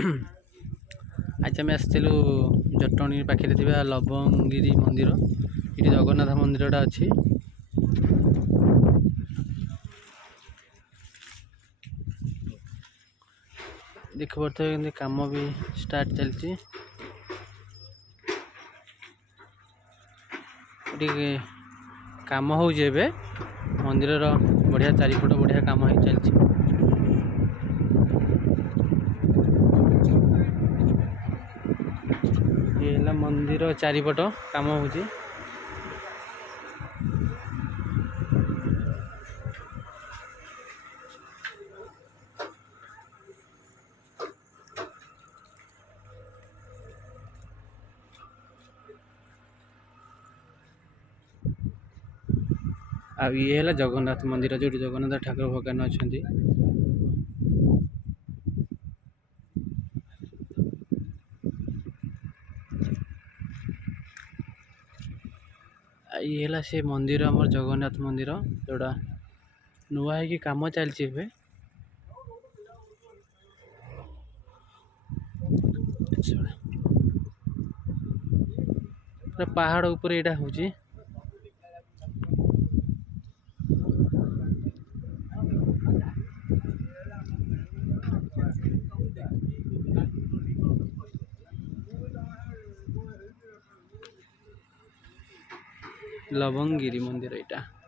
आज आम आसलु जटणी पाखे लवंगिरी मंदिर ये जगन्नाथ मंदिरटा अच्छी देख पारे काम भी स्टार्ट चलती काम हो मंदिर बढ़िया चारिपट बढ़िया काम हो चलती ये मंदिर चारिपट काम हो ये है जगन्नाथ मंदिर जो जगन्नाथ ठाकुर भगवान अच्छा ये है से मंदिर आम जगन्नाथ मंदिर जोड़ा नुआ है कि काम चलती पहाड़ ऊपर यहाँ हूँ लवंगिरी मंदिर यहाँ